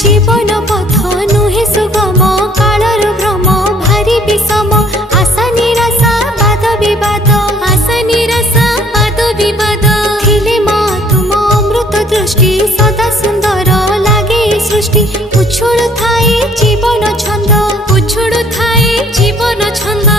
जीवन पथ नुहे सुगम कालर भ्रम भारी विषम आशा निराशा वाद विवाद आशा निराशा वाद विवाद थिले माँ तुम अमृत दृष्टि सदा सुंदर लागे सृष्टि उछुड़ थाए जीवन छंद उछुड़ थाए जीवन छंद